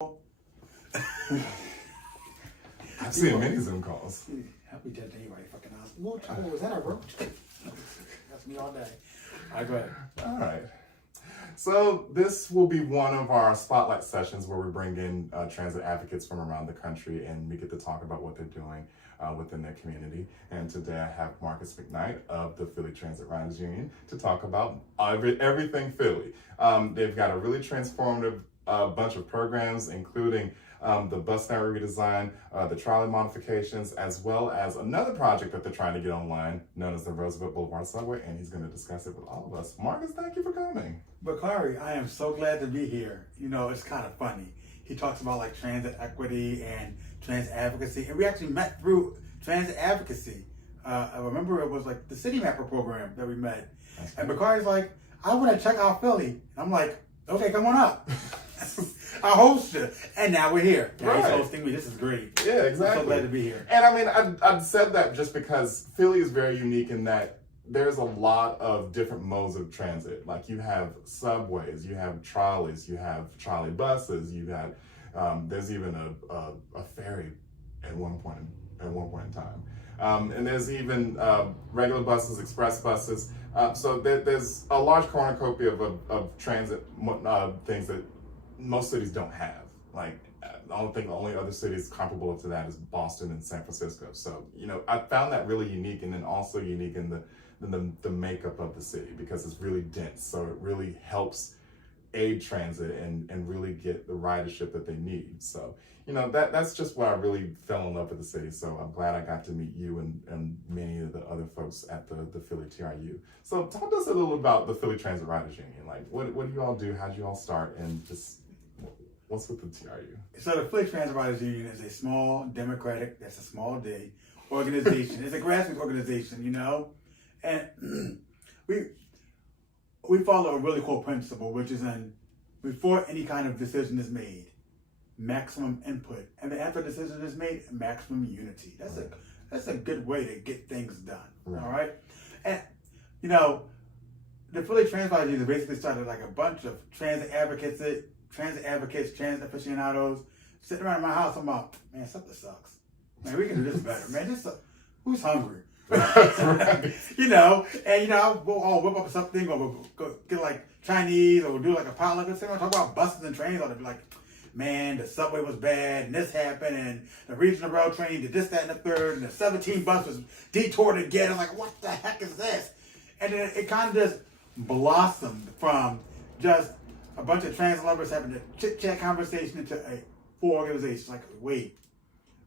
I've seen many Zoom calls. I'll be judging anybody fucking ask. Oh, was that a roach? That's me all day. All right, go ahead. All right. So this will be one of our spotlight sessions where we bring in transit advocates from around the country and we get to talk about what they're doing within their community. And today I have Marcus McKnight of the Philly Transit Riders Union to talk about everything Philly. They've got a really transformative bunch of programs, including the bus network redesign, the trolley modifications, as well as another project that they're trying to get online known as the Roosevelt Boulevard Subway, and he's going to discuss it with all of us. Marcus, thank you for coming. Bakari, I am so glad to be here. You know, it's kind of funny. He talks about like transit equity and transit advocacy, and we actually met through transit advocacy. I remember it was like the City Mapper program that we met. And Bakari's like, I want to check out Philly. And I'm like, okay, come on up. I host you, and now we're here. Now he's hosting me. This is great. Yeah, exactly. I'm so glad to be here. And I mean, I said that just because Philly is very unique in that there's a lot of different modes of transit. Like you have subways, you have trolleys, you have trolley buses, you got there's even a ferry at one point in time, and there's even regular buses, express buses. So there's a large cornucopia of transit things that most cities don't have. Like, I don't think the only other cities comparable to that is Boston and San Francisco. So, you know, I found that really unique, and then also unique in the makeup of the city because it's really dense. So it really helps aid transit and really get the ridership that they need. So, you know, that's just why I really fell in love with the city. So I'm glad I got to meet you and many of the other folks at the Philly TRU. So talk to us a little about the Philly Transit Riders Union. Like, what do you all do? How'd you all start? And just what's with the TRU? So the Philly Transit Riders Union is a small, democratic, that's a small D, organization. It's a grassroots organization, you know? And we follow a really cool principle, which is before any kind of decision is made, maximum input. And then after a decision is made, maximum unity. That's a good way to get things done, all right? And, you know, the Philly Transit Riders Union basically started like a bunch of transit advocates, transit aficionados, sitting around my house. I'm like, man, SEPTA sucks. Man, we can do this better. Man, who's hungry? Right. You know, and you know, I'll whip up something, or we'll go get like Chinese, or we'll do like a potluck. Let's talk about buses and trains. Or they'll be like, man, the subway was bad, and this happened, and the regional rail train did this, that, and the third, and the 17 bus was detoured again. I'm like, what the heck is this? And then it kind of just blossomed from just a bunch of transit lovers having a chit-chat conversation into a full organization. Like, wait,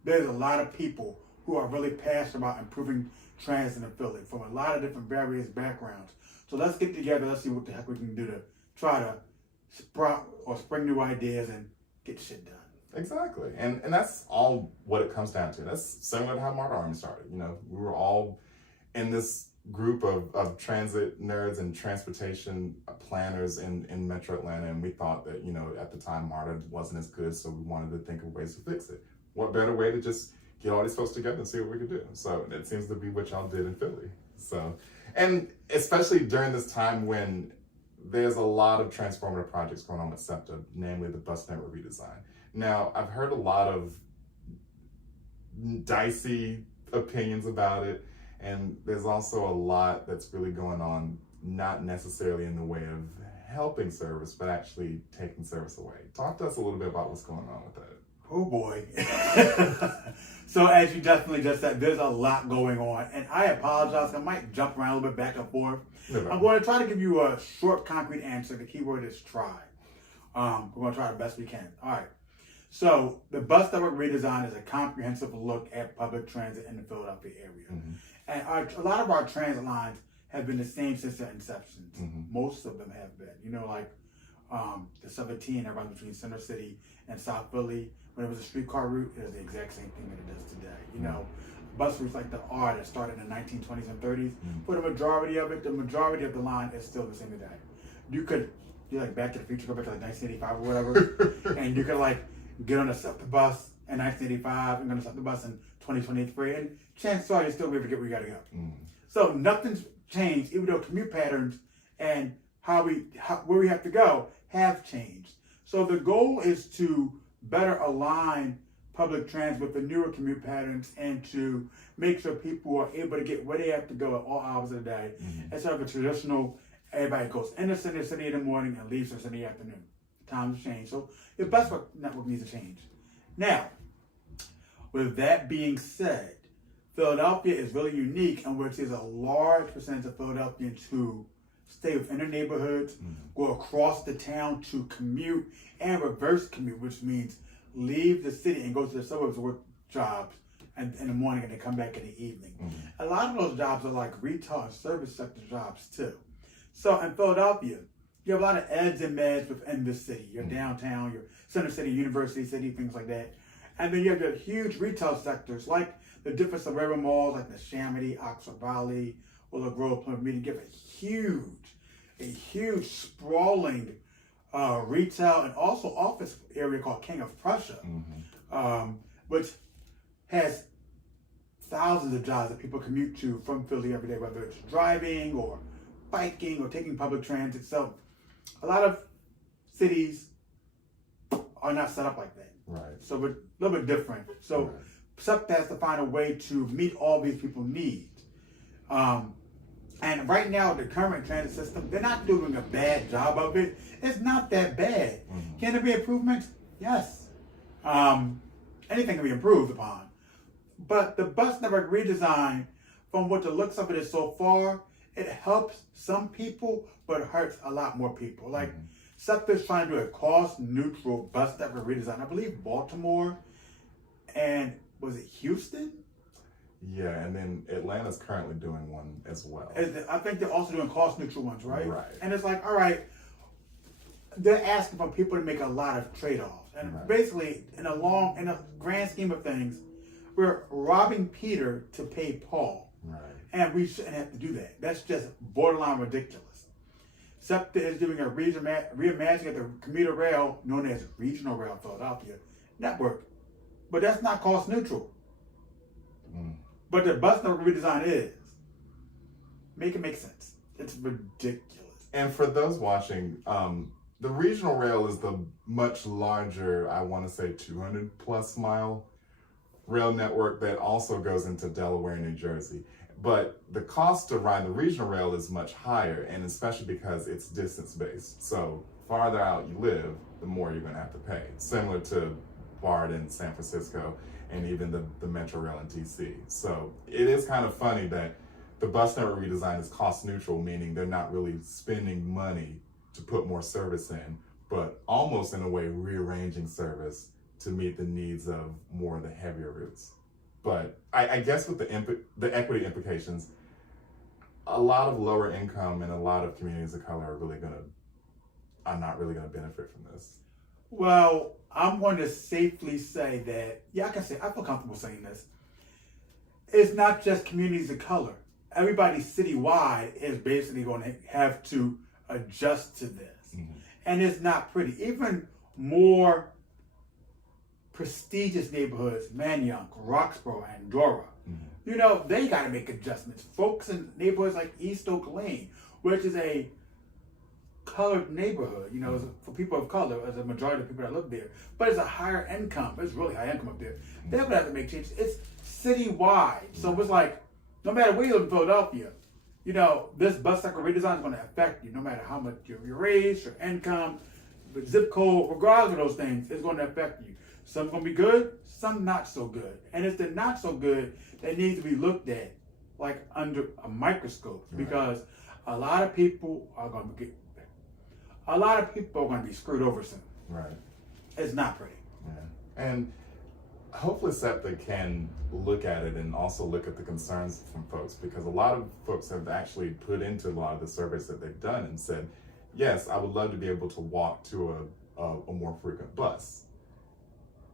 there's a lot of people who are really passionate about improving transit in Philly from a lot of different various backgrounds. So let's get together, let's see what the heck we can do to try to sprout or spring new ideas and get shit done. Exactly. And that's all what it comes down to. That's similar to how Martyr Army started. You know, we were all in this group of transit nerds and transportation planners in Metro Atlanta, and we thought that, you know, at the time MARTA wasn't as good, so we wanted to think of ways to fix it. What better way to just get all these folks together and see what we could do? So it seems to be what y'all did in Philly. So, and especially during this time when there's a lot of transformative projects going on with SEPTA, namely the bus network redesign. Now, I've heard a lot of dicey opinions about it, and there's also a lot that's really going on, not necessarily in the way of helping service, but actually taking service away. Talk to us a little bit about what's going on with that. Oh boy. So as you definitely just said, there's a lot going on, and I apologize. I might jump around a little bit back and forth. No, I'm going to try to give you a short, concrete answer. The key word is try. We're going to try the best we can. All right. So the bus network redesign is a comprehensive look at public transit in the Philadelphia area. Mm-hmm. And a lot of our transit lines have been the same since their inception. Mm-hmm. Most of them have been. You know, like the 17 that runs between Center City and South Philly. When it was a streetcar route, it was the exact same thing that it does today. You know, bus routes like the R that started in the 1920s and 30s, for the majority of the line is still the same today. You could, like Back to the Future, go back to like 1985 or whatever, and you could like get on a SEPTA bus in 1985 and go on a SEPTA bus in 2023, and chances are you'll still be able to get where you gotta go. So nothing's changed, even though commute patterns and where we have to go have changed. So the goal is to better align public transit with the newer commute patterns and to make sure people are able to get where they have to go at all hours of the day, instead of a traditional, everybody goes in the city in the morning and leaves us in the afternoon. Times change. So the bus network needs to change. Now, with that being said, Philadelphia is really unique in which there's a large percentage of Philadelphians who stay within their neighborhoods, go across the town to commute and reverse commute, which means leave the city and go to the suburbs to work jobs in the morning and they come back in the evening. A lot of those jobs are like retail and service sector jobs too. So in Philadelphia, you have a lot of eds and meds within the city. Your downtown, your center city, university city, things like that. And then you have the huge retail sectors like the different suburban malls like the Chamonix, Oxford Valley, Willow Grove, Plymouth Meeting, give a huge sprawling retail and also office area called King of Prussia, which has thousands of jobs that people commute to from Philly every day, whether it's driving or biking or taking public transit. So a lot of cities are not set up like that. Right. So we're a little bit different. So SEPTA has to find a way to meet all these people's needs. And right now, the current transit system, they're not doing a bad job of it. It's not that bad. Can there be improvements? Yes. Anything can be improved upon. But the bus network redesign, from what the looks of it is so far, it helps some people, but hurts a lot more people. Like, SEPTA is trying to do a cost-neutral bus network redesign. I believe Baltimore and, was it Houston? Yeah, and then Atlanta's currently doing one as well. I think they're also doing cost-neutral ones, right? Right. And it's like, all right, they're asking for people to make a lot of trade-offs. And basically, in a grand scheme of things, we're robbing Peter to pay Paul. Right. And we shouldn't have to do that. That's just borderline ridiculous. SEPTA is doing a reimagining of the commuter rail, known as Regional Rail Philadelphia network. But that's not cost neutral. But the bus network redesign is. Make it make sense. It's ridiculous. And for those watching, the regional rail is the much larger, I want to say 200 plus mile rail network that also goes into Delaware and New Jersey. But the cost to ride the regional rail is much higher, and especially because it's distance based. So farther out you live, the more you're going to have to pay. Similar to BART in San Francisco and even the Metro Rail in DC. So it is kind of funny that the bus network redesign is cost neutral, meaning they're not really spending money to put more service in, but almost in a way rearranging service to meet the needs of more of the heavier routes. But I guess with the equity implications, a lot of lower income and a lot of communities of color are not really gonna benefit from this. Well, I'm going to safely say that, I feel comfortable saying this. It's not just communities of color. Everybody citywide is basically going to have to adjust to this. And it's not pretty. Even more prestigious neighborhoods, Manayunk, Roxborough, and Dora, they got to make adjustments. Folks in neighborhoods like East Oak Lane, which is a colored neighborhood, for people of color, as a majority of people that live there, but it's a higher income. It's really high income up there. They're going to have to make changes. It's citywide. So it's like, no matter where you live in Philadelphia, this bus cycle redesign is going to affect you, no matter how much your race, your income, the zip code, regardless of those things, it's going to affect you. Some going to be good, some not so good. And it's the not so good that needs to be looked at like under a microscope, because a lot of people are going to be screwed over soon. Right. It's not pretty. Yeah. And hopefully SEPTA can look at it and also look at the concerns from folks, because a lot of folks have actually put into a lot of the surveys that they've done and said, yes, I would love to be able to walk to a more frequent bus.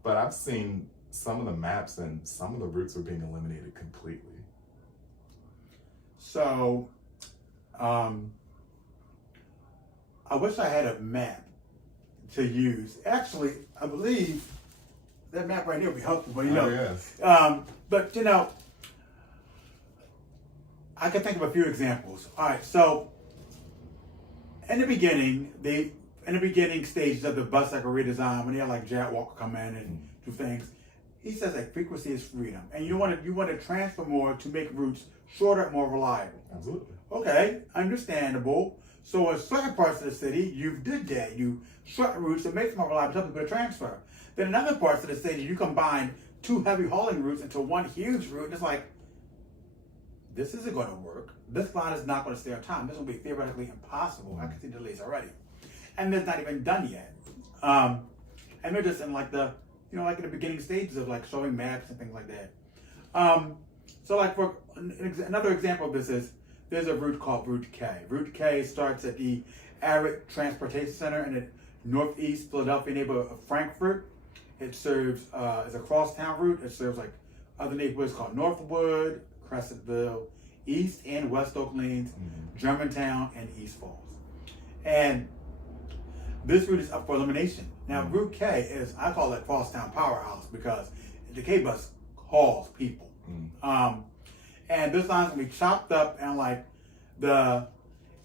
But I've seen some of the maps and some of the routes are being eliminated completely. So, I wish I had a map to use. Actually, I believe that map right here would be helpful, but yes. But I can think of a few examples. All right, so in the beginning, in the beginning stages of the bus cycle redesign, when they had like Jared Walker come in and do things, he says like frequency is freedom, and you want to transfer more to make routes shorter, more reliable. Absolutely. Okay, understandable. So in certain parts of the city, you did that. You shorten routes and make them more reliable, help people to transfer. Then in other parts of the city, you combine two heavy hauling routes into one huge route, and it's like, this isn't going to work. This line is not going to stay on time. This will be theoretically impossible. I can see delays already, and it's not even done yet. And they're just in like the, like in the beginning stages of like showing maps and things like that. So like for another example of this is, there's a route called Route K. Route K starts at the Arid Transportation Center in the northeast Philadelphia neighborhood of Frankfurt. It serves as a crosstown route. It serves like other neighborhoods called Northwood, Crescentville, East and West Oak Lanes, Germantown, and East Falls. And this route is up for elimination. Now, Route K is, I call it crosstown powerhouse because the K bus hauls people. And this line's gonna be chopped up, and like the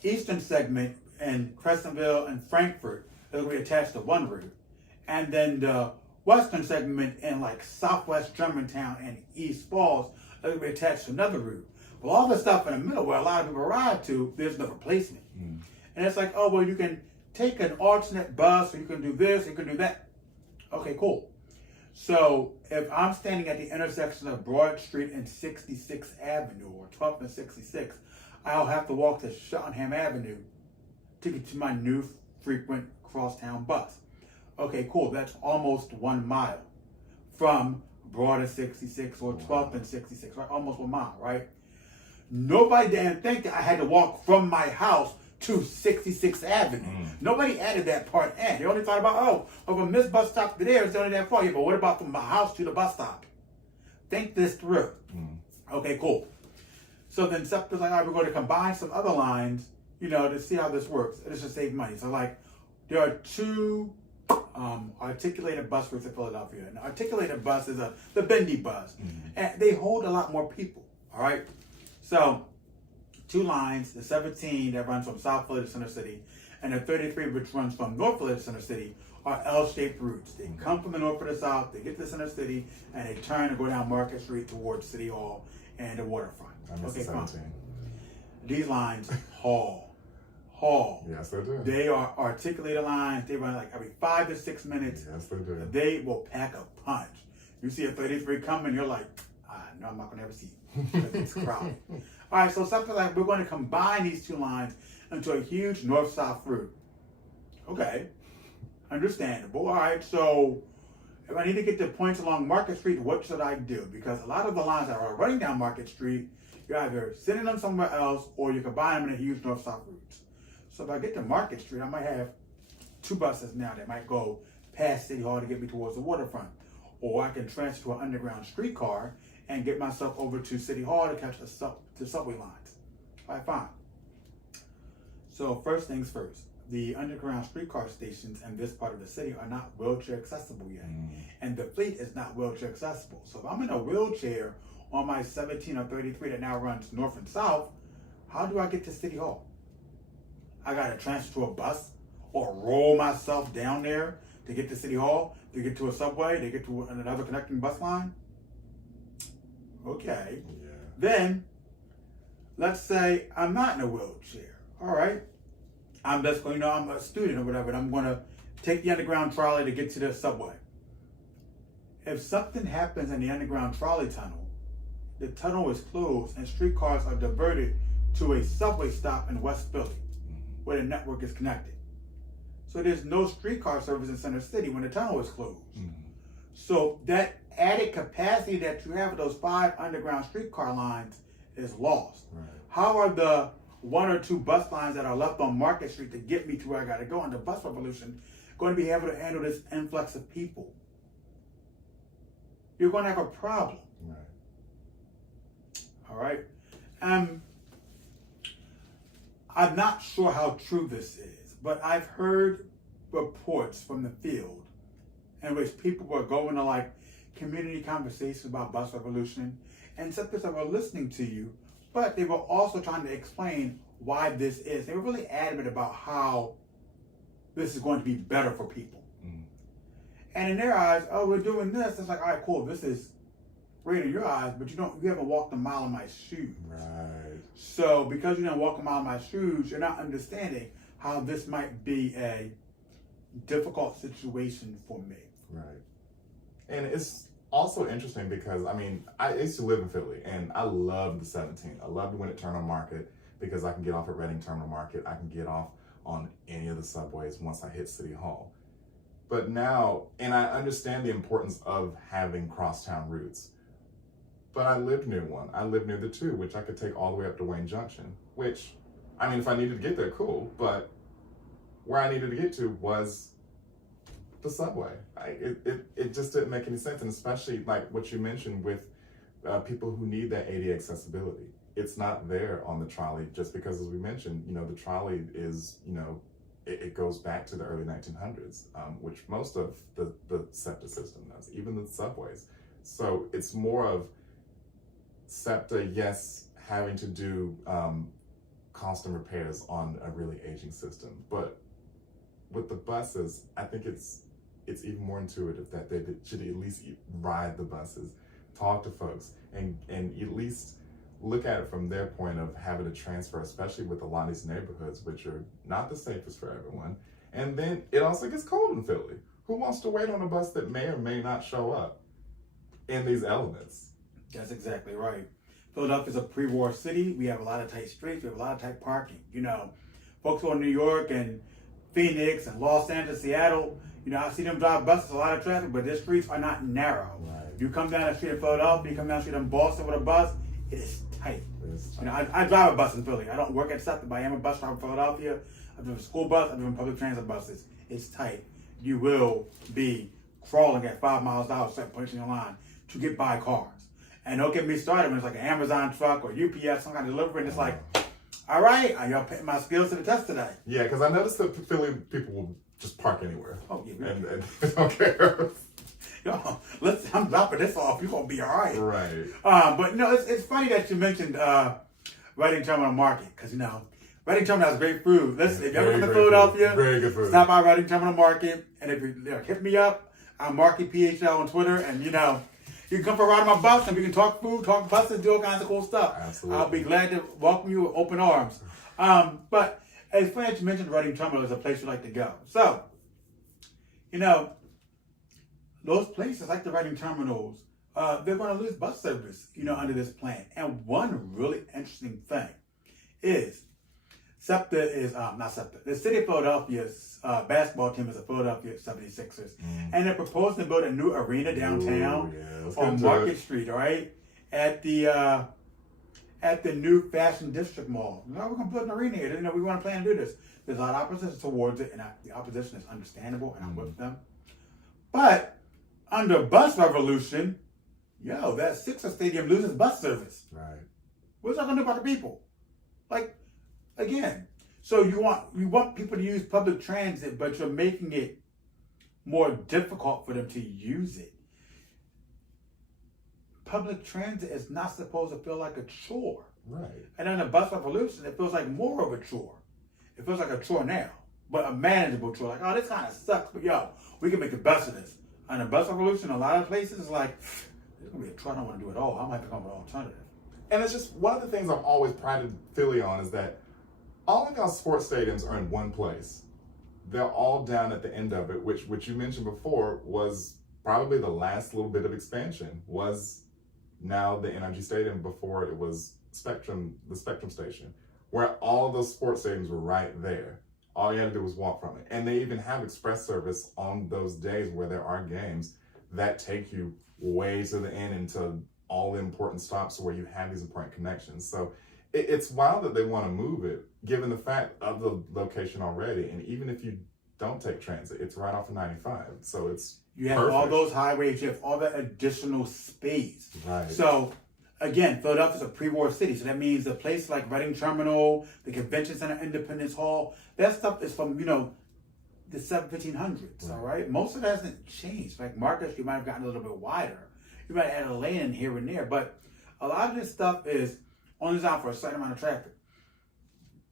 eastern segment in Crescentville and Frankfurt is gonna be attached to one route. And then the western segment in like southwest Germantown and East Falls is gonna be attached to another route. But all the stuff in the middle where a lot of people ride to, there's no replacement. And it's like, oh, well, you can take an alternate bus, or you can do this, or you can do that. Okay, cool. So if I'm standing at the intersection of Broad Street and 66th Avenue, or 12th and 66th, I'll have to walk to Shottenham Avenue to get to my new frequent crosstown bus. Okay, cool. That's almost 1 mile from Broad and 66 or 12th and 66, right? Almost 1 mile, right? Nobody didn't think that I had to walk from my house to 66th Avenue. Nobody added that part in. They only thought about, from this bus stop to there, it's only that far. Yeah, but what about from my house to the bus stop? Think this through. Okay, cool. So then SEPTA's like, all right, we're going to combine some other lines, to see how this works. This should save money. So like, there are two articulated bus routes in Philadelphia. An articulated bus is the bendy bus. And they hold a lot more people, all right? So, two lines, the 17 that runs from South Philly to Center City, and the 33 which runs from North Philly to Center City are L-shaped routes. They come from the north to the south, they get to Center City, and they turn and go down Market Street towards City Hall and the waterfront. Okay, fine. These lines haul. Yes, they do. They are articulated lines. They run like every 5 to 6 minutes. Yes, they do. They will pack a punch. You see a 33 coming, you're like, no, I'm not going to ever see you. It's crowded. All right, so something like we're going to combine these two lines into a huge north-south route. Okay, understandable. All right, so if I need to get to points along Market Street, what should I do? Because a lot of the lines that are running down Market Street, you're either sending them somewhere else or you combine them in a huge north-south route. So if I get to Market Street, I might have two buses now that might go past City Hall to get me towards the waterfront. Or I can transfer to an underground streetcar and get myself over to City Hall to catch the subway lines. All right, fine. So first things first, the underground streetcar stations in this part of the city are not wheelchair accessible yet. And the fleet is not wheelchair accessible. So if I'm in a wheelchair on my 17 or 33 that now runs north and south, how do I get to City Hall? I got to transfer to a bus or roll myself down there to get to City Hall, to get to a subway, to get to another connecting bus line? Okay. Yeah. Then, let's say I'm not in a wheelchair. All right. I'm just going, I'm a student or whatever, and I'm going to take the underground trolley to get to the subway. If something happens in the underground trolley tunnel, the tunnel is closed and streetcars are diverted to a subway stop in West Philly, where the network is connected. So there's no streetcar service in Center City when the tunnel is closed. So that added capacity that you have with those 5 underground streetcar lines is lost. Right. How are the 1 or 2 bus lines that are left on Market Street to get me to where I gotta go on the bus revolution going to be able to handle this influx of people? You're going to have a problem. Right. All right. I'm not sure how true this is, but I've heard reports from the field in which people were going to like community conversations about bus revolution, and some people were listening to you, but they were also trying to explain why this is. They were really adamant about how this is going to be better for people. And in their eyes, oh, we're doing this. It's like, all right, cool. This is great in your eyes, but you haven't walked a mile in my shoes. Right. So because you didn't walk a mile in my shoes, you're not understanding how this might be a difficult situation for me. Right. And it's also interesting because, I mean, I used to live in Philly, and I loved the 17. I loved when it turned on Market because I can get off at Reading Terminal Market. I can get off on any of the subways once I hit City Hall. But now, and I understand the importance of having crosstown routes, but I lived near one. I lived near the 2, which I could take all the way up to Wayne Junction, which, I mean, if I needed to get there, cool, but where I needed to get to was the subway. It just didn't make any sense, and especially like what you mentioned with people who need that ADA accessibility. It's not there on the trolley just because, as we mentioned, the trolley is, it goes back to the early 1900s, which most of the SEPTA system does, even the subways. So it's more of SEPTA, yes, having to do constant repairs on a really aging system, but with the buses, I think it's even more intuitive that they should at least ride the buses, talk to folks, and at least look at it from their point of having to transfer, especially with a lot of these neighborhoods, which are not the safest for everyone. And then it also gets cold in Philly. Who wants to wait on a bus that may or may not show up in these elements? That's exactly right. Philadelphia's a pre-war city. We have a lot of tight streets. We have a lot of tight parking. Folks go to New York and Phoenix and Los Angeles, Seattle, I see them drive buses, a lot of traffic, but their streets are not narrow. Right. You come down the street in Philadelphia, you come down the street in Boston with a bus, it is tight. I drive a bus in Philly. I don't work at SEPTA, but I am a bus driver in Philadelphia. I drive a school bus, I drive public transit buses. It's tight. You will be crawling at 5 miles an hour, start punching your line to get by cars. And don't get me started when it's like an Amazon truck or UPS, some kind of delivery, and it's like, all right, y'all putting my skills to the test today. Yeah, because I noticed that Philly people will just park anywhere. Oh, yeah. And they don't care. Yo, I'm dropping this off. You're going to be all right. Right. But, it's funny that you mentioned Reading Terminal Market because, Reading Terminal has great food. Listen, if you ever come to Philadelphia, very good food. Stop by Reading Terminal Market. And if you hit me up, I'm Market PHL on Twitter. And, you can come for a ride on my bus and we can talk food, talk buses, do all kinds of cool stuff. Absolutely. I'll be glad to welcome you with open arms. But it's funny that you mentioned Reading Terminal as a place you'd like to go. So, those places like the Reading Terminals, they're going to lose bus service, under this plan. And one really interesting thing is SEPTA is, not SEPTA, the city of Philadelphia's basketball team is the Philadelphia 76ers. And they're proposing to build a new arena downtown on Market Street, all right? At the new Fashion District Mall. We're going to build an arena here. We want to plan to do this. There's a lot of opposition towards it, and the opposition is understandable, and I'm with them. But under bus revolution, that Sixer Stadium loses bus service. Right. What's that going to do about the people? Again, so you want people to use public transit, but you're making it more difficult for them to use it. Public transit is not supposed to feel like a chore. Right. And under bus revolution, it feels like more of a chore. It feels like a chore now, but a manageable chore. Like, this kind of sucks, but we can make the best of this. Under bus revolution, a lot of places, it's like, there's going to be a chore I don't want to do at all. I might have to come up with an alternative. And it's just one of the things I've always prided Philly on is that all of our sports stadiums are in one place. They're all down at the end of it, which you mentioned before was probably the last little bit of expansion, was now the NRG Stadium before it was the Spectrum Station, where all of those sports stadiums were right there. All you had to do was walk from it. And they even have express service on those days where there are games that take you way to the end into all the important stops where you have these important connections. So it's wild that they want to move it, given the fact of the location already. And even if you don't take transit, it's right off of 95. So it's You have perfect. all those highways, you have all that additional space. Right. So, again, Philadelphia's a pre-war city. So that means a place like Reading Terminal, the Convention Center, Independence Hall, that stuff is from, the 1500s, all right? Most of that hasn't changed. Like Market Street might have gotten a little bit wider. You might add a lane here and there, but a lot of this stuff is only designed for a certain amount of traffic.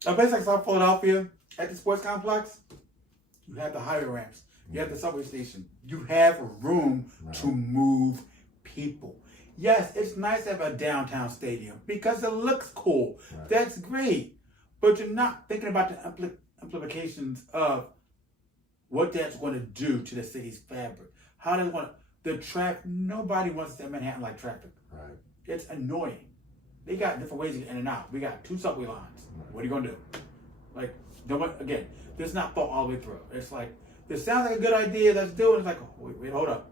A place like South Philadelphia, at the sports complex, You have the highway ramps. You have the subway station. You have room to move people. Yes, it's nice to have a downtown stadium because it looks cool. Right. That's great. But you're not thinking about the implications of what that's going to do to the city's fabric. How they want the traffic. Nobody wants to see Manhattan like traffic. Right. It's annoying. They got different ways to get in and out. We got 2 subway lines. Right. What are you going to do? Like, again, this is not thought all the way through. It's like, this sounds like a good idea. Let's do it. It's like, oh, wait, hold up.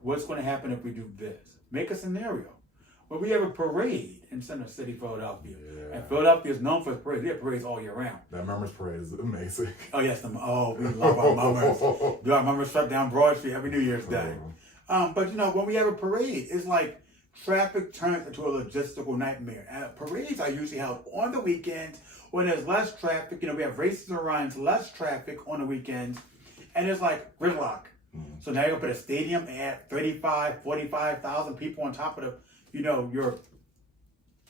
What's going to happen if we do this? Make a scenario. Well, we have a parade in Center City, Philadelphia. Yeah. And Philadelphia is known for its parades. They have parades all year round. That Mummers Parade is amazing. Oh, yes. We love our Mummers. Our Mummers shut down Broad Street every New Year's Day. But, when we have a parade, it's like traffic turns into a logistical nightmare. And parades are usually held on the weekends when there's less traffic. We have races and runs, less traffic on the weekends. And it's like gridlock. So now you're going to put a stadium and add 35, 45,000 people on top of the, your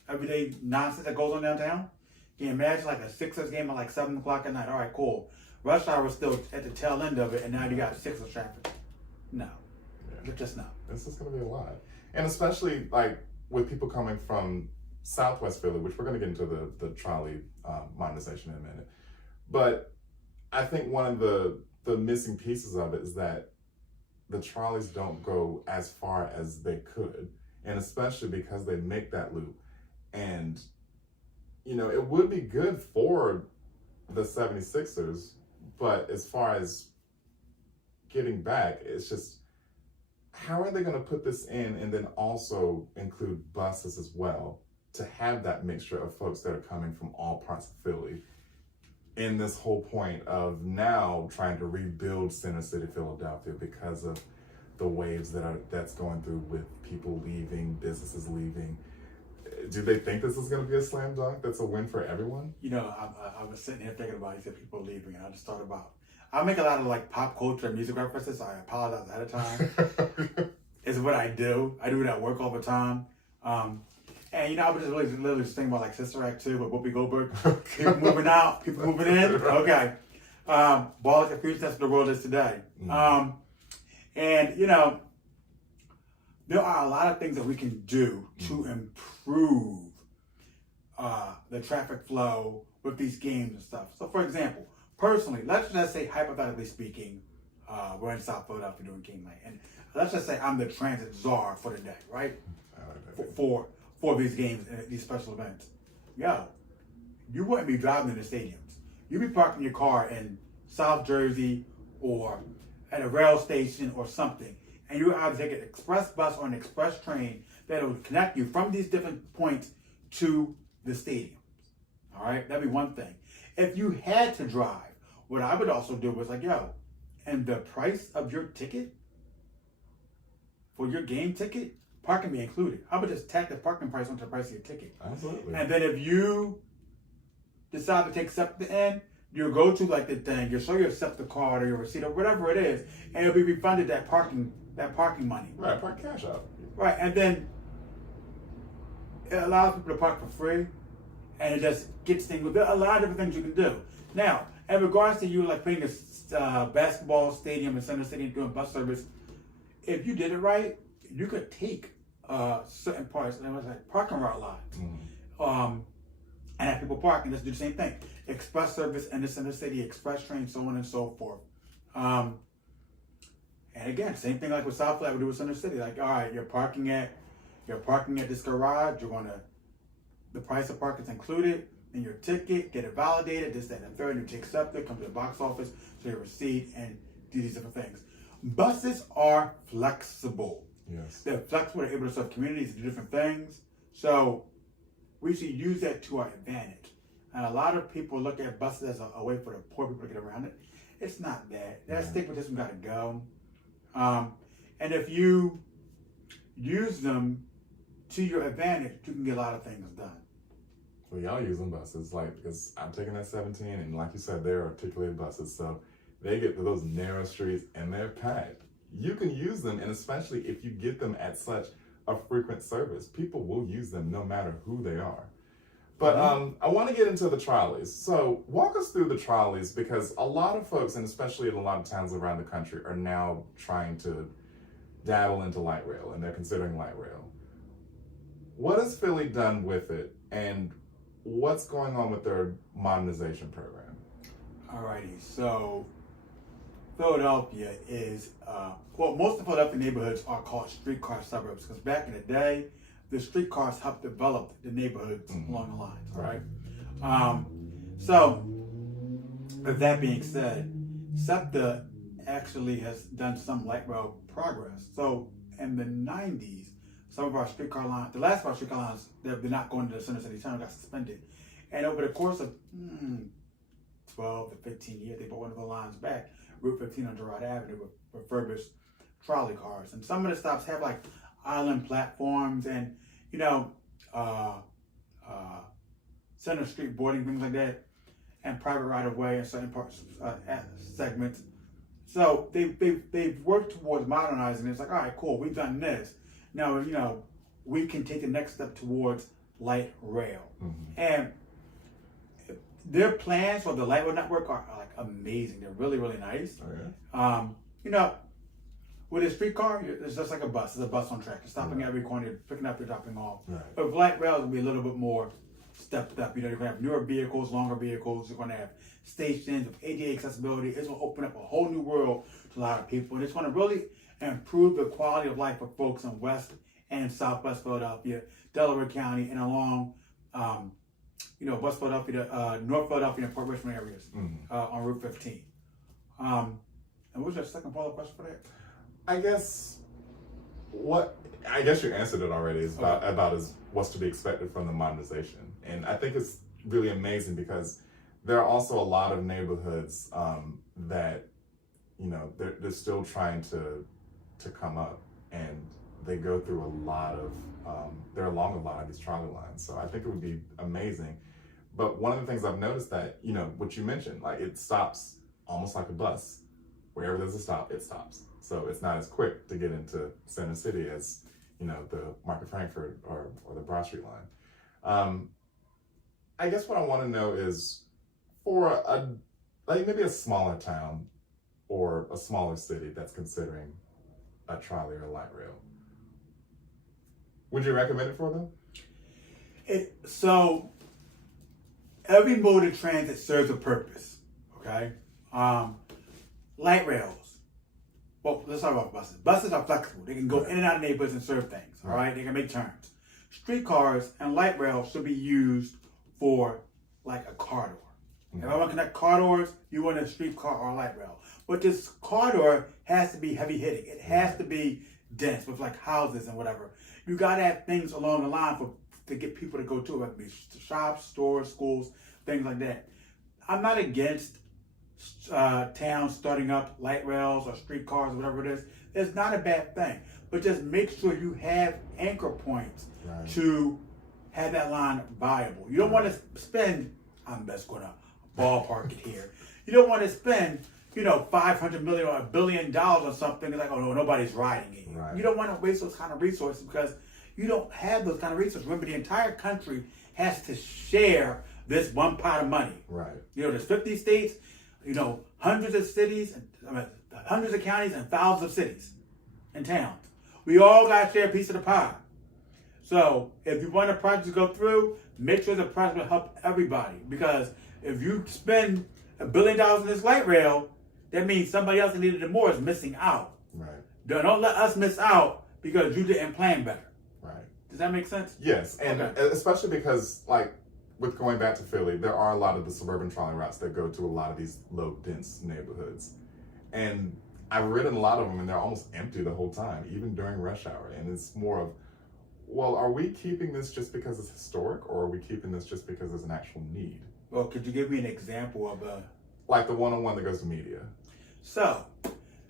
everyday nonsense that goes on downtown. Can you imagine like a Sixers game at like 7 o'clock at night? All right, cool. Rush hour is still at the tail end of it, and now you got Sixers traffic. No. Just no. This is going to be a lot. And especially like with people coming from Southwest Philly, which we're going to get into the trolley modernization in a minute. But I think one of the missing pieces of it is that the trolleys don't go as far as they could, and especially because they make that loop. And, it would be good for the 76ers, but as far as getting back, it's just, how are they going to put this in and then also include buses as well to have that mixture of folks that are coming from all parts of Philly in this whole point of now trying to rebuild Center City, Philadelphia because of the waves that's going through with people leaving, businesses leaving. Do they think this is going to be a slam dunk? That's a win for everyone? I was sitting here thinking about, you said people leaving, and I just thought about, I make a lot of like pop culture and music references, so I apologize ahead of time. It's what I do. I do it at work all the time. And I was just literally just thinking about like Sister Act 2 with Whoopi Goldberg. People moving out, people moving in. Okay. Ball of confusion, that's what the world is today. And there are a lot of things that we can do to improve the traffic flow with these games and stuff. So for example, personally, let's just say, hypothetically speaking, we're in South Philadelphia doing game night. And let's just say I'm the transit czar for the day, right? For these games and these special events. You wouldn't be driving in the stadiums. You'd be parking your car in South Jersey or at a rail station or something. And you would either take an express bus or an express train that will connect you from these different points to the stadiums. All right, that'd be one thing. If you had to drive, what I would also do was like, and the price of your ticket, for your game ticket, parking be included. I would just tack the parking price onto the price of your ticket. Absolutely. And then if you decide to take SEPTA in, you'll go to like the thing, you'll show your SEPTA card or your receipt or whatever it is, and you'll be refunded that parking money. Right, park cash out. Right, and then it allows people to park for free, and it just gets things. There are a lot of different things you can do. Now, in regards to you like putting a basketball stadium in Center City and doing bus service, if you did it right, you could take certain parts, and it was like parking lot lines, and have people park and just do the same thing. Express service in the Center City, express train, so on and so forth. And again, same thing like with South Flat, we do with Center City. Like, all right, you're parking at this garage. The price of parking is included in your ticket. Get it validated. This, that, and the third. You take SEPTA, come to the box office, so your receipt, and do these different things. Buses are flexible. Yes. They're flexible. They're able to serve communities, do different things. So we should use that to our advantage. And a lot of people look at buses as a way for the poor people to get around it. It's not that. That stigmatism got to go. And if you use them to your advantage, you can get a lot of things done. Well, y'all using buses, because I'm taking that 17, and like you said, they're articulated buses, so they get to those narrow streets and they're packed. You can use them, and especially if you get them at such a frequent service, people will use them no matter who they are. But I want to get into the trolleys. So walk us through the trolleys, because a lot of folks, and especially in a lot of towns around the country, are now trying to dabble into light rail, and they're considering light rail. What has Philly done with it, and what's going on with their modernization program? Alrighty, so Philadelphia is, most of Philadelphia neighborhoods are called streetcar suburbs, because back in the day, the streetcars helped develop the neighborhoods along the lines, right? So, with that being said, SEPTA actually has done some light rail progress. So, in the 90s, some of our streetcar lines, the last of our streetcar lines, they're not going to the Center City Tunnel, got suspended. And over the course of 12 to 15 years, they brought one of the lines back, Route 15 on Girard Avenue, with refurbished trolley cars. And some of the stops have like island platforms and, center street boarding, things like that, and private right of way in certain parts, segments. So they've worked towards modernizing it. It's like, all right, cool, we've done this. Now, we can take the next step towards light rail. And their plans for the light rail network are like amazing. They're really, really nice. Oh, yeah. With a streetcar, it's just like a bus. It's a bus on track. You're stopping at every corner, you're picking up, you're dropping off. Right. But with light rail, it'll be a little bit more stepped up. You're going to have newer vehicles, longer vehicles. You're going to have stations with ADA accessibility. It's going to open up a whole new world to a lot of people. And it's going to really improve the quality of life for folks in West and Southwest Philadelphia, Delaware County, and along, West Philadelphia, North Philadelphia, and Port Richmond areas on Route 15. And what was your second follow-up question for that? I guess you answered it already. Is about what's to be expected from the modernization, and I think it's really amazing because there are also a lot of neighborhoods that they're still trying to come up, and they go through a lot of they're along a lot of these trolley lines. So I think it would be amazing. But one of the things I've noticed that what you mentioned, like it stops almost like a bus. Wherever there's a stop, it stops. So it's not as quick to get into Center City as, the Market Frankfurt or the Broad Street line. I guess what I want to know is for maybe a smaller town or a smaller city that's considering a trolley or a light rail, would you recommend it for them? So every mode of transit serves a purpose, okay? Light rails. Well, let's talk about buses. Buses are flexible. They can go in and out of neighborhoods and serve things, all right? They can make turns. Streetcars and light rail should be used for like a car door. If I want to connect car doors, you want a streetcar or a light rail. But this car door has to be heavy hitting. It has to be dense with like houses and whatever. You got to have things along the line to get people to go to, whether it be shops, stores, schools, things like that. I'm not against towns starting up light rails or streetcars or whatever it is. It's not a bad thing, but just make sure you have anchor points to have that line viable. You don't want to spend, I'm just going to ballpark it here. You don't want to spend, $500 million or $1 billion on something like, oh no, nobody's riding it. You don't want to waste those kind of resources because you don't have those kind of resources. Remember, the entire country has to share this one pot of money. There's 50 states. Hundreds of cities, hundreds of counties, and thousands of cities and towns. We all got to share a piece of the pie. So if you want a project to go through, make sure the project will help everybody. Because if you spend $1 billion in this light rail, that means somebody else that needed it more is missing out. Don't let us miss out because you didn't plan better. Does that make sense? Yes, and especially because, with going back to Philly, there are a lot of the suburban trolley routes that go to a lot of these low dense neighborhoods. And I've ridden a lot of them and they're almost empty the whole time, even during rush hour. And it's more of, well, are we keeping this just because it's historic or are we keeping this just because there's an actual need? Well, could you give me an example of a... Like the 101 that goes to media. So,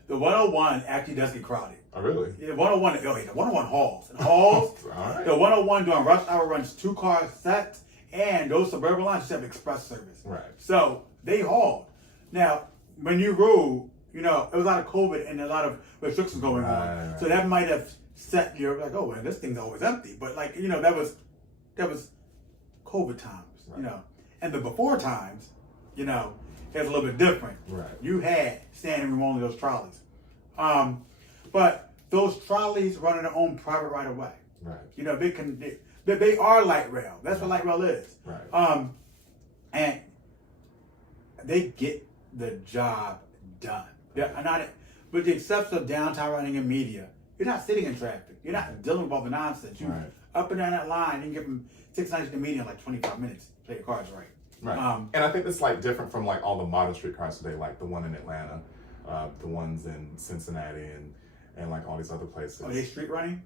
the 101 actually does get crowded. Oh, really? Yeah, the 101 hauls. And hauls, right. The 101 during rush hour runs 2-car sets. And those suburban lines just have express service. So they hauled. Now, when you rule, it was a lot of COVID and a lot of restrictions going on. So that might have set you like, oh, man, this thing's always empty. But that was COVID times, Right. you know, and the before times, you know, it's a little bit different. Right. You had standing room only those trolleys. But those trolleys run on their own private right of way. Right. You know, they are light rail. That's what light rail is. Right. And they get the job done. They're not, with the exception of downtown running and media, you're not sitting in traffic. You're not dealing with all the nonsense. You up and down that line, you can give them 690 to media in like 25 minutes. Play your cards right. Right. And I think it's like different from like all the modern streetcars today, like the one in Atlanta, the ones in Cincinnati, and like all these other places. Are they street running?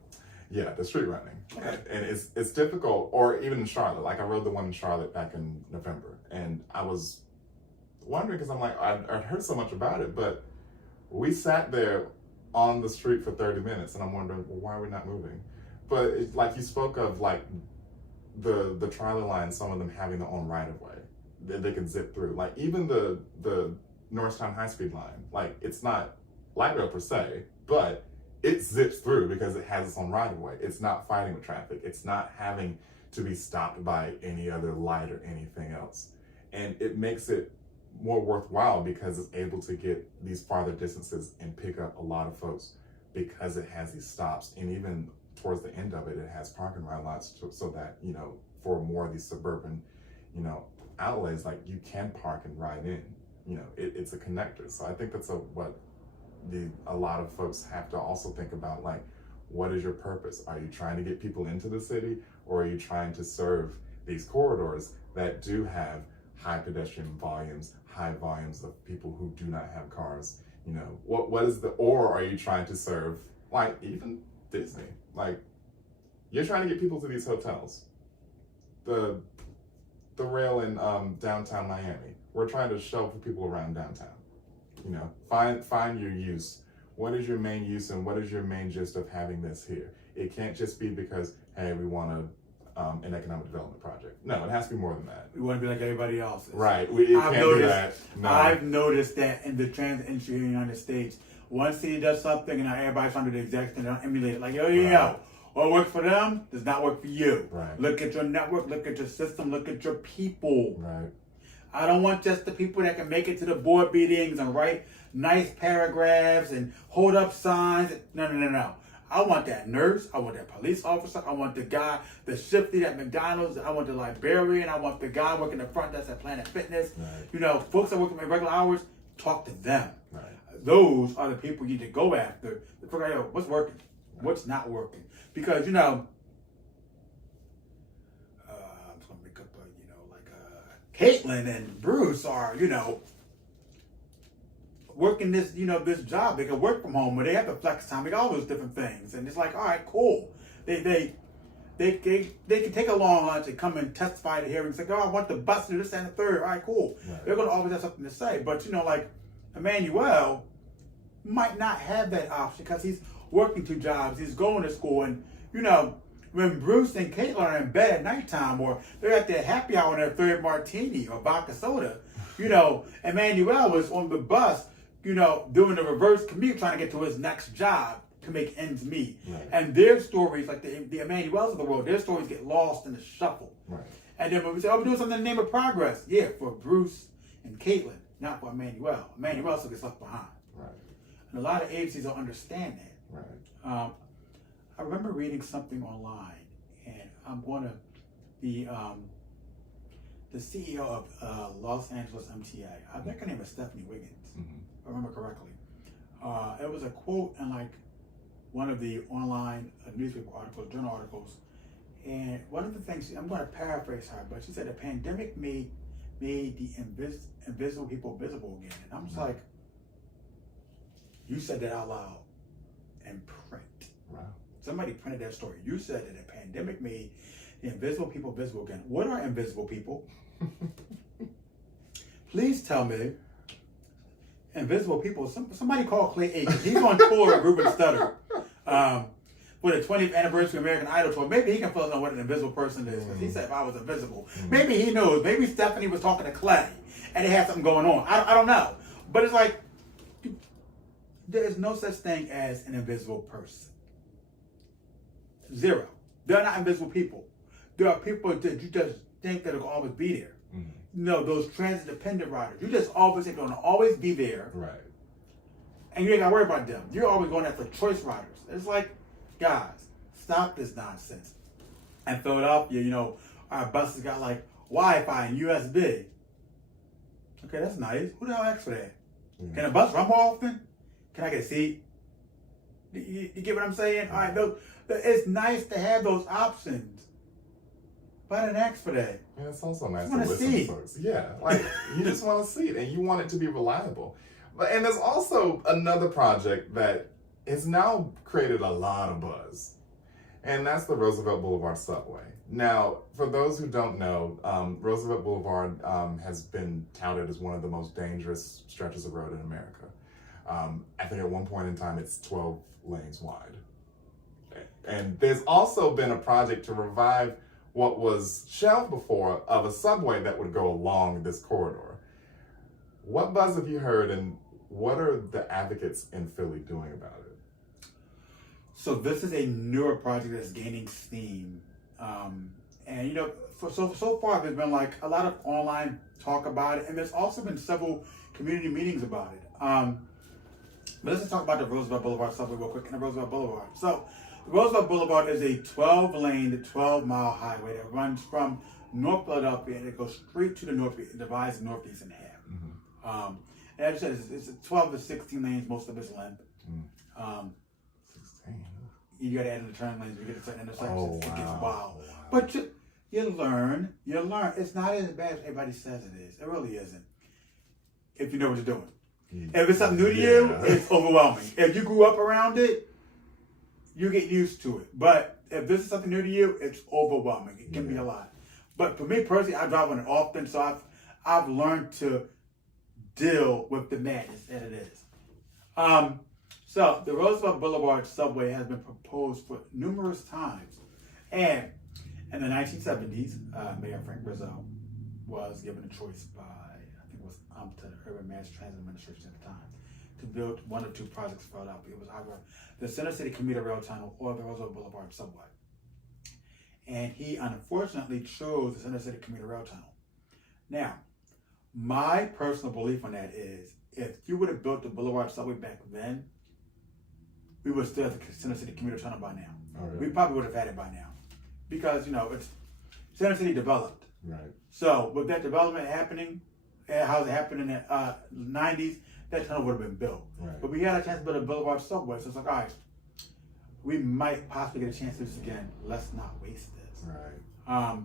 Yeah, the street running. Okay. And it's difficult, or even in Charlotte. Like I rode the one in Charlotte back in November, and I was wondering because I'm like, I'd heard so much about it, but we sat there on the street for 30 minutes, and I'm wondering, well, why are we not moving? But it's like you spoke of, like the trolley line, some of them having their own right of way that they can zip through. Like even the Norristown high speed line, like it's not light rail per se, but it zips through because it has its own right of way. It's not fighting with traffic. It's not having to be stopped by any other light or anything else. And it makes it more worthwhile because it's able to get these farther distances and pick up a lot of folks because it has these stops. And even towards the end of it, it has parking ride lots so that, you know, for more of these suburban, you know, outlays, like you can park and ride in, you know, it's a connector. So I think that's what a lot of folks have to also think about, like, what is your purpose? Are you trying to get people into the city, or are you trying to serve these corridors that do have high pedestrian volumes, high volumes of people who do not have cars? You know, what is or are you trying to serve, like, even Disney? Like, you're trying to get people to these hotels. The rail in downtown Miami, we're trying to shelter people around downtown. You know, find your use. What is your main use, and what is your main gist of having this here? It can't just be because, hey, we want an economic development project. No, it has to be more than that. We want to be like everybody else. Right. It can't do that. No. I've noticed that in the transit industry in the United States, one city does something and now everybody's trying to do the exact thing. They don't emulate it. Like, yo, what works for them does not work for you. Right. Look at your network, look at your system, look at your people. Right. I don't want just the people that can make it to the board meetings and write nice paragraphs and hold up signs. No. I want that nurse. I want that police officer. I want the guy, the shifty at McDonald's. I want the librarian. I want the guy working the front desk at Planet Fitness. Right. You know, folks that work at regular hours, talk to them. Right. Those are the people you need to go after to figure out, yo, what's working, what's not working. Because, you know, I'm just going to make up Caitlin and Bruce are, you know, working this, you know, this job. They can work from home, but they have the flex time. They got all those different things, and it's like, all right, cool. They can take a long lunch and come and testify at hearings. Like, oh, I want the bus to do this and the third. All right, cool. Right. They're going to always have something to say. But you know, like Emmanuel might not have that option because he's working two jobs. He's going to school, and you know, when Bruce and Caitlin are in bed at nighttime, or they're at their happy hour on their third martini or vodka soda, you know, Emmanuel was on the bus, you know, doing the reverse commute, trying to get to his next job to make ends meet. Right. And their stories, like the Emmanuels of the world, their stories get lost in the shuffle. Right. And then when we say, oh, we're doing something in the name of progress. Yeah, for Bruce and Caitlin, not for Emmanuel. Emmanuel still gets left behind. Right. And a lot of agencies don't understand that. Right. I remember reading something online, and I'm going to the CEO of Los Angeles MTA. I think her name is Stephanie Wiggins, if I remember correctly. It was a quote in like one of the online newspaper articles, journal articles, and one of the things, I'm going to paraphrase her, but she said the pandemic made the invisible people visible again. And I'm just like, you said that out loud in print. Wow. Somebody printed that story. You said that the pandemic made the invisible people visible again. What are invisible people? Please tell me. Invisible people. Somebody call Clay Aiken. He's on tour with Ruben Studdard for the 20th anniversary American Idol tour. Maybe he can fill us on what an invisible person is, because he said if I was invisible. Maybe he knows. Maybe Stephanie was talking to Clay and they had something going on. I don't know. But it's like, there is no such thing as an invisible person. Zero. They're not invisible people. There are people that you just think that it'll always be there. Mm-hmm. No, those transit-dependent riders, you just always think they're going to always be there. Right. And you ain't got to worry about them. You're always going after choice riders. It's like, guys, stop this nonsense. In Philadelphia, you know, our buses got like Wi-Fi and USB. Okay, that's nice. Who the hell asked for that? Mm-hmm. Can a bus run more often? Can I get a seat? You get what I'm saying? All right, it's nice to have those options. But I didn't ask for that. Yeah, it's also nice I to want a listen seat. to folks. Yeah, like you just want a seat and you want it to be reliable. And there's also another project that has now created a lot of buzz, and that's the Roosevelt Boulevard subway. Now, for those who don't know, Roosevelt Boulevard has been touted as one of the most dangerous stretches of road in America. I think at one point in time, it's 12 lanes wide. And there's also been a project to revive what was shelved before of a subway that would go along this corridor. What buzz have you heard, and what are the advocates in Philly doing about it? So this is a newer project that's gaining steam. And you know, so far there's been like a lot of online talk about it, and there's also been several community meetings about it. But let's just talk about the Roosevelt Boulevard subway real quick, and the Roosevelt Boulevard. So the Roosevelt Boulevard is a 12-lane to 12-mile highway that runs from North Philadelphia, and it goes straight to the northeast. It divides the northeast in half. Mm-hmm. And as I said, it's 12 to 16 lanes, most of its length. 16. You got to add in the turn lanes. You get to certain intersections. Oh, It gets wow. wild. Wow. But you learn. It's not as bad as everybody says it is. It really isn't. If you know what you're doing. If it's something new to you, it's overwhelming. If you grew up around it, you get used to it. But if this is something new to you, it's overwhelming. It can be a lot. But for me personally, I drive on it often, so I've learned to deal with the madness that it is. So the Roosevelt Boulevard subway has been proposed for numerous times. And in the 1970s, Mayor Frank Rizzo was given a choice by, I think it was UMTA, the Urban Mass Transit Administration at the time, to build one of two projects for Philadelphia. It was either the Center City Commuter Rail Tunnel or the Roosevelt Boulevard subway. And he unfortunately chose the Center City Commuter Rail Tunnel. Now, my personal belief on that is, if you would have built the Boulevard subway back then, we would still have the Center City Commuter Tunnel by now. Oh, really? We probably would have had it by now. Because, you know, it's Center City developed. Right. So with that development happening, how it happened in the 90s, that tunnel would have been built. Right. But we had a chance to build a Boulevard subway, so it's like, all right, we might possibly get a chance to do this again. Let's not waste this. Right.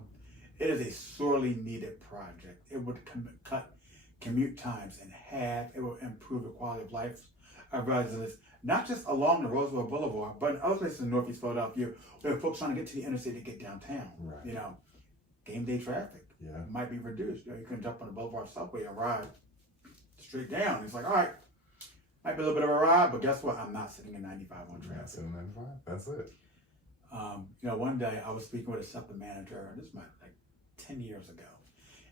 It is a sorely needed project. It would cut commute times in half. It will improve the quality of life of residents, not just along the Roosevelt Boulevard, but in other places in Northeast Philadelphia where folks trying to get to the interstate to get downtown. Right. You know, game day traffic might be reduced. You know, you can jump on the Boulevard subway and ride straight down. It's like, all right, might be a little bit of a ride, but guess what? I'm not sitting in 95 on traffic. Not sitting in 95. That's it. You know, one day I was speaking with a SEPTA manager, and this was like 10 years ago.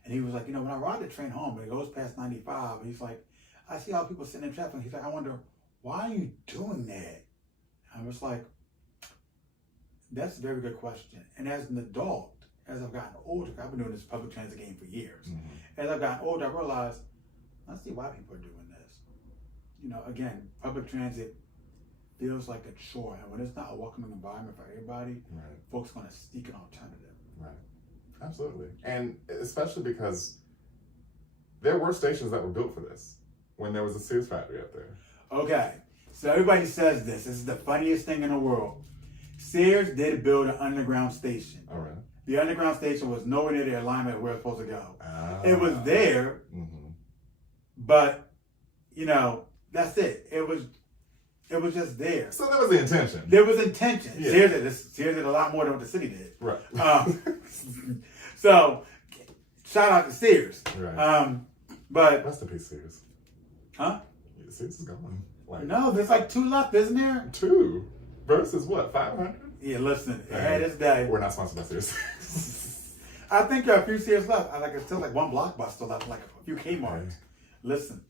And he was like, you know, when I ride the train home, and it goes past 95, and he's like, I see all people sitting in traffic. And he's like, I wonder, why are you doing that? I was like, that's a very good question. And as an adult, as I've gotten older, I've been doing this public transit game for years. Mm-hmm. As I've gotten older, I realized, I see why people are doing this. You know, again, public transit feels like a chore. And when it's not a welcoming environment for everybody, folks are going to seek an alternative. Right. Absolutely. And especially because there were stations that were built for this when there was a Sears factory up there. Okay. So everybody says this. This is the funniest thing in the world. Sears did build an underground station. All right. The underground station was nowhere near the alignment of where it's supposed to go. It was there, but, you know, that's it. It was just there. So that was the intention. There was intention. Yeah. Sears did a lot more than what the city did. Right. So, shout out to Sears. Right. But Rest in peace, Sears. Huh? Yeah, Sears is gone. Like, no, there's like 2 left, isn't there? 2 versus what? 500? Yeah, listen, it had its day. We're not sponsored by Sears. I think there are a few Sears left. It's still like 1 Blockbuster left, like a few Kmarts. Right. Listen,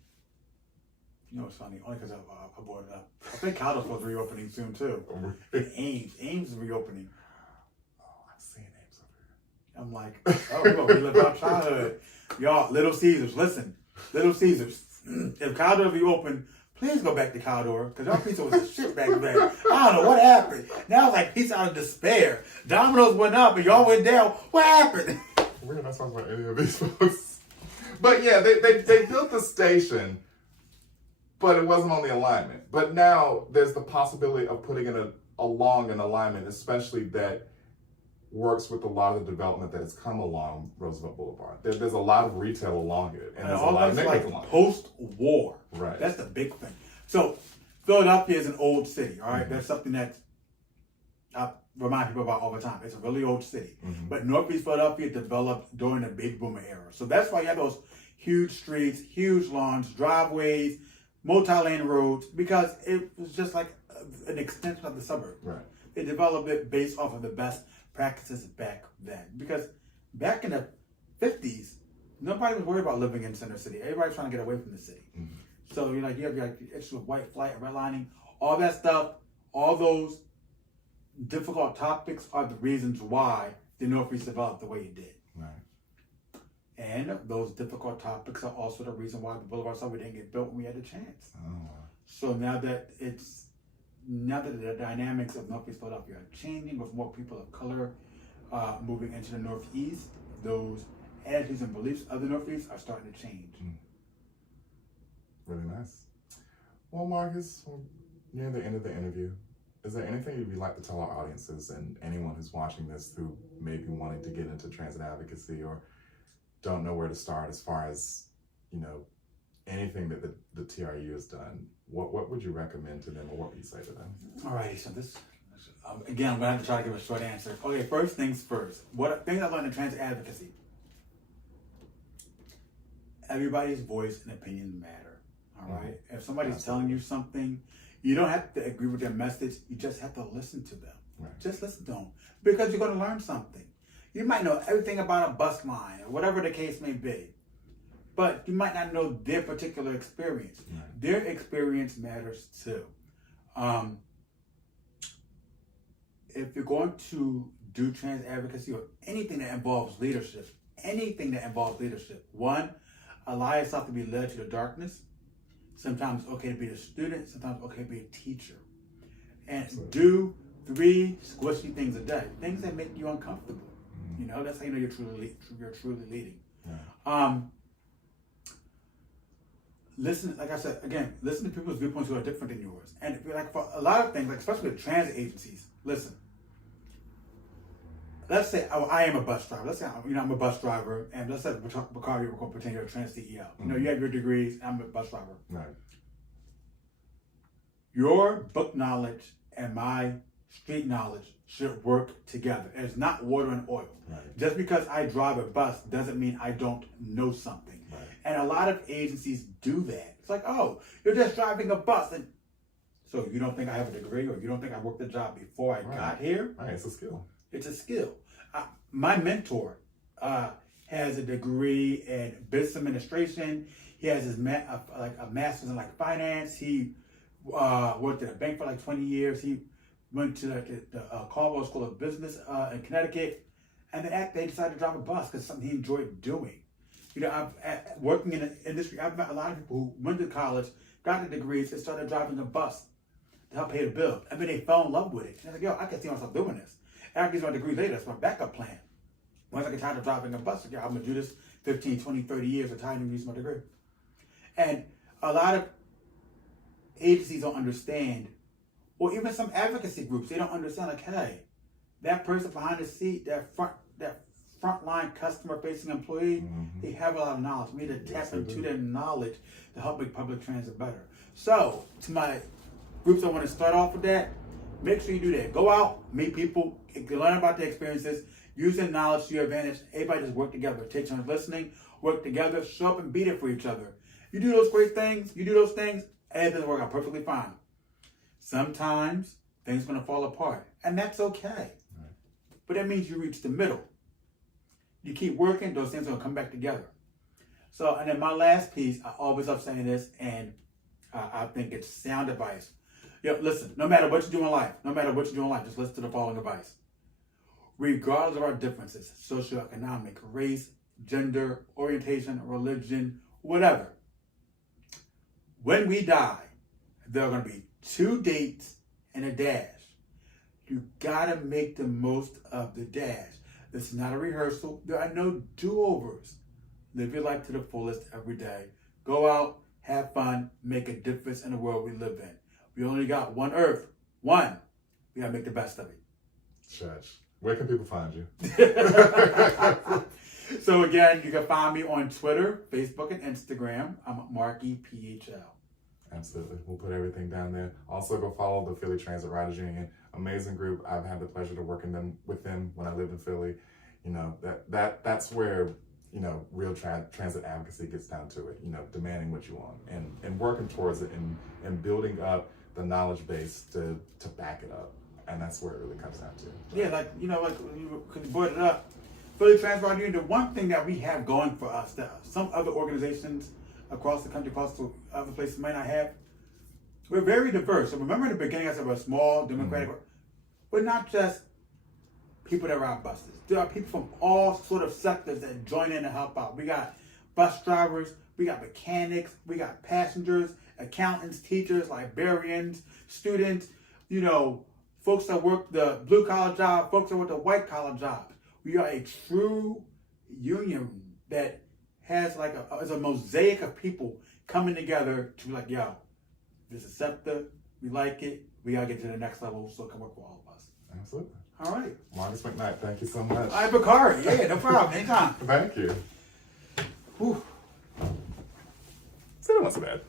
you know what's funny? Only because I brought it up. I think Calder's was reopening soon too. And Ames is reopening. Oh, I've seen names over here. I'm like, oh, we're gonna relive our childhood. Y'all, Little Caesars, listen. Little Caesars. If Caldor be open, please go back to Caldor, because our pizza was a shit back then. I don't know what happened. Now it's like pizza out of despair. Domino's went up and y'all went down. What happened? We're not talking about any of these folks. But yeah, they built the station, but it wasn't on the alignment. But now there's the possibility of putting it along an alignment, especially that works with a lot of the development that has come along Roosevelt Boulevard. There's a lot of retail along it, and there's a lot of neighborhoods along it. Post-war. Right. That's the big thing. So Philadelphia is an old city, all right? That's something that I remind people about all the time. It's a really old city. But Northeast Philadelphia developed during the baby boomer era. So that's why you have those huge streets, huge lawns, driveways, multi-lane roads, because it was just like an extension of the suburb. Right. They developed it based off of the best practices back then. Because back in the 50s, nobody was worried about living in Center City. Everybody's trying to get away from the city. So you have your extra white flight, redlining, all that stuff, all those difficult topics are the reasons why the Northeast developed the way it did. Right. And those difficult topics are also the reason why the Boulevard Subway didn't get built when we had the chance. Oh. So now that the dynamics of Northeast Philadelphia are changing with more people of color moving into the Northeast, those attitudes and beliefs of the Northeast are starting to change. Really nice. Well, Marcus, we're near the end of the interview. Is there anything you'd like to tell our audiences and anyone who's watching this who may be wanting to get into transit advocacy or don't know where to start as far as, anything that the TRU has done? What would you recommend to them, or what would you say to them? All right, so this, again, I'm going to have to try to give a short answer. Okay, first things first. Things I learned in transit advocacy. Everybody's voice and opinion matter, all right? If somebody's telling you something, you don't have to agree with their message. You just have to listen to them. Right. Just listen to them, because you're going to learn something. You might know everything about a bus line or whatever the case may be, but you might not know their particular experience. Right. Their experience matters too. If you're going to do trans advocacy or anything that involves leadership, one, allow yourself to be led to the darkness. Sometimes it's okay to be a student, sometimes it's okay to be a teacher. And do 3 squishy things a day, things that make you uncomfortable. That's how you know you're truly leading. Yeah. Listen, like I said, again, listen to people's viewpoints who are different than yours. And like for a lot of things, like especially with transit agencies, listen. Let's say I am a bus driver. Let's say I'm a bus driver, and let's say Bacardi, we're going to pretend you're a trans CEO. You have your degrees. I'm a bus driver. Right. Your book knowledge and my street knowledge should work together. It's not water and oil. Right. Just because I drive a bus doesn't mean I don't know something. Right. And a lot of agencies do that. It's like, oh, you're just driving a bus, and so you don't think I have a degree, or you don't think I worked the job before I got here? Right, it's a skill. It's a skill. My mentor has a degree in business administration. He has his a master's in finance. He worked at a bank for 20 years. He went to the Caldwell School of Business in Connecticut, and then they decided to drive a bus because it's something he enjoyed doing. Working in the industry, I've met a lot of people who went to college, got the degrees, and started driving a bus to help pay the bill. And then they fell in love with it. And they're like, yo, I can see myself doing this. After I get my degree later, that's my backup plan. Once I get tired of driving a bus, I'm going to do this 15, 20, 30 years until I use my degree. And a lot of agencies don't understand, or even some advocacy groups, they don't understand, hey, that person behind the seat, that frontline customer-facing employee, they have a lot of knowledge. We need to tap into their knowledge to help make public transit better. So, to my groups that want to start off with that, make sure you do that. Go out, meet people, learn about their experiences, use their knowledge to your advantage. Everybody just work together. Take turns listening, work together, show up and be there for each other. You do those great things, everything will work out perfectly fine. Sometimes things are going to fall apart, and that's okay. Right. But that means you reach the middle. You keep working, those things are going to come back together. So, and then my last piece, I always love saying this, and I think it's sound advice. Listen, no matter what you do in life, just listen to the following advice. regardless of our differences, socioeconomic, race, gender, orientation, religion, whatever. When we die, there are going to be 2 dates and a dash. You gotta make the most of the dash. This is not a rehearsal. There are no do-overs. Live your life to the fullest every day. Go out, have fun, make a difference in the world we live in. We only got one earth. One. We gotta make the best of it. Church, where can people find you? So again, you can find me on Twitter, Facebook, and Instagram. I'm Marky PHL. Absolutely. We'll put everything down there. Also, go follow the Philly Transit Riders Union. Amazing group. I've had the pleasure to work with them when I lived in Philly. You know, that's where, you know, real transit advocacy gets down to it. You know, demanding what you want and working towards it and building up the knowledge base to back it up. And that's where it really comes down to. Yeah, like, you know, like you brought it up, Philly Transit Riders Union, the one thing that we have going for us that some other organizations across the country, across the other places might not have, we're very diverse. So remember in the beginning I said we're a small democratic, we're not just people that ride buses. There are people from all sort of sectors that join in to help out. We got bus drivers, we got mechanics, we got passengers, accountants, teachers, librarians, students, you know, folks that work the blue collar job, folks that work the white collar job. We are a true union that has like a mosaic of people coming together to be like, yo, this is SEPTA, we like it, we gotta get to the next level so it can work for all of us. Absolutely. All right. Marcus McKnight, thank you so much. All right, Bakari, yeah, no problem, anytime. Thank you. Whew. So that wasn't bad.